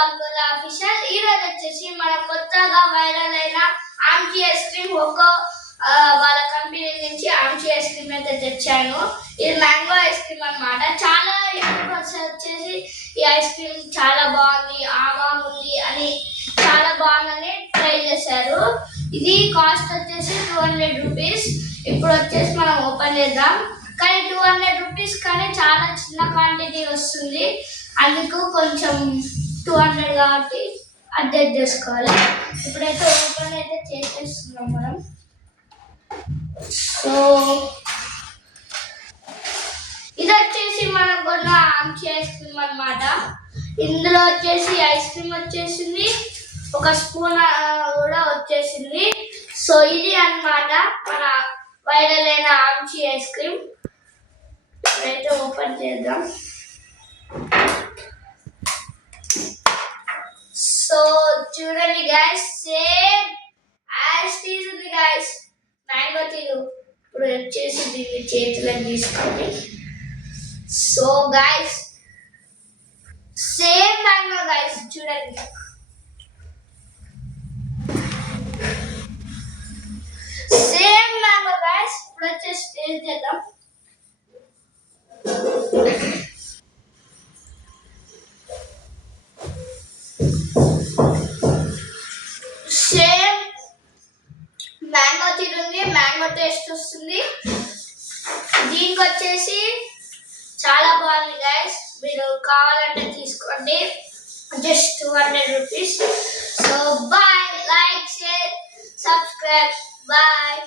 Rahul official. ఈ రోజు వచ్చేసి మన కొత్తగా వైరల్ అయిన ఆమ్చి ఐస్ క్రీమ్ వాళ్ళ కంపెనీ నుంచి ఆమ్చి ఐస్ క్రీమ్ అయితే తెచ్చాను. ఇది మ్యాంగో ఐస్ క్రీమ్ అన్నమాట. చాలా యూట్యూబర్స్ వచ్చేసి ఈ ఐస్ క్రీమ్ చాలా బాగుంది, ఆమా ఉంది అని చాలా బాగుందని ట్రై చేశారు. ఇది కాస్ట్ వచ్చేసి 200 రూపీస్. ఇప్పుడు వచ్చేసి మనం ఓపెన్ చేద్దాం. కానీ 200 రూపీస్ కానీ చాలా చిన్న క్వాంటిటీ వస్తుంది, అందుకు కొంచెం 200 కాబట్టి అడ్జస్ట్ చేసుకోవాలి. ఇప్పుడైతే ఓపెన్ అయితే చేసేస్తున్నాం మనం. సో ఇది వచ్చేసి మనం కొన్న ఆమ్చి ఐస్ క్రీమ్ అన్నమాట. ఇందులో వచ్చేసి ఐస్ క్రీమ్ వచ్చేసింది, ఒక స్పూన్ కూడా వచ్చేసింది. సో ఇది అన్నమాట మన వైరల్ అయిన ఆమ్చి ఐస్ క్రీమ్. అయితే ఓపెన్ చేద్దాం. సో చూడండి guys, same as it is ఉంది గైస్. మ్యాంగో తిను. ఇప్పుడు వచ్చేసి దీన్ని చేతిలోకి తీసుకోండి. So guys same mango guys, చూడండి. Same mango guys. ఇప్పుడు వచ్చేసి టేస్ట్ చేద్దాం. సేమ్ మ్యాంగో తిరుంది, మ్యాంగో టేస్ట్ వస్తుంది. దీనికి వచ్చేసి చాలా బాగుంది గైస్. మీరు కావాలంటే తీసుకోండి, just 200 rupees. So bye, like, share, subscribe, bye.